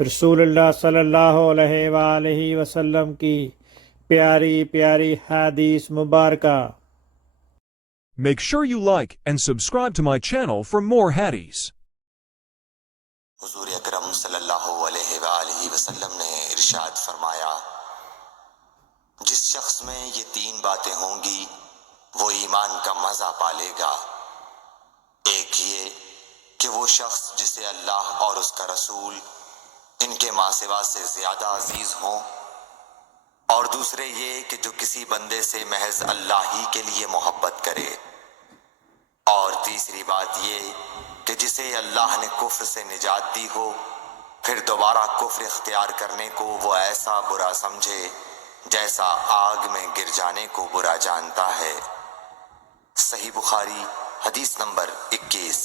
رسول اللہ صلی اللہ علیہ وآلہ وسلم کی پیاری پیاری حدیث مبارکہ۔ Make sure you like and subscribe to my channel for more hadiths. حضور اکرم صلی اللہ علیہ وآلہ وسلم نے ارشاد فرمایا، جس شخص میں یہ 3 باتیں ہوں گی وہ ایمان کا مزہ پالے گا۔ ایک یہ کہ وہ شخص جسے اللہ اور اس کا رسول ان کے ماں سوا سے زیادہ عزیز ہوں، اور دوسرے یہ کہ جو کسی بندے سے محض اللہ ہی کے لیے محبت کرے، اور تیسری بات یہ کہ جسے اللہ نے کفر سے نجات دی ہو پھر دوبارہ کفر اختیار کرنے کو وہ ایسا برا سمجھے جیسا آگ میں گر جانے کو برا جانتا ہے۔ صحیح بخاری حدیث نمبر 21۔